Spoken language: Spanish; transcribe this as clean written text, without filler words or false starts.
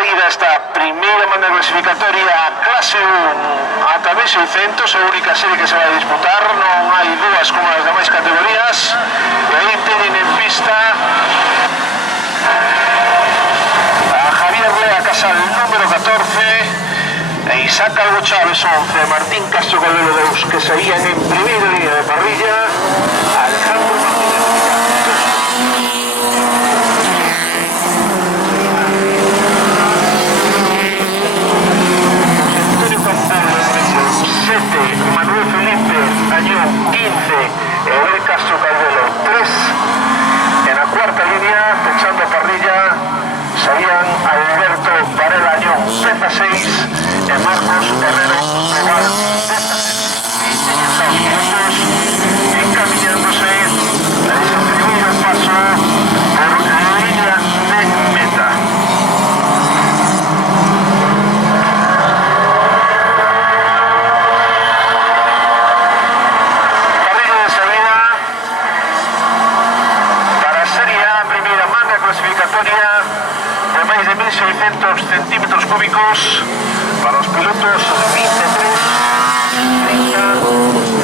saída esta primeira manda clasificatoria a clase 1 ata B600, a única serie que se vai disputar, non hai dúas como as demais categorías, e aí teñen en pista a Javier Lea Casal, número 14, e Isaac Albo Chávez, 11, Martín Castro Calvelo Deus, que saían en primeira línea de parrilla, Alejandro Martínez Manuel Felipe Añón, 15, Eloy Castro Calvelo, 3. En la cuarta línea, techando parrilla, salían Alberto Varela Añón, 36, y Marcos Herrero Global, 36 minutos, encaminándose a ese primer paso por la línea de meta. De máis de 1.600 centímetros cúbicos para os pilotos 23, 30,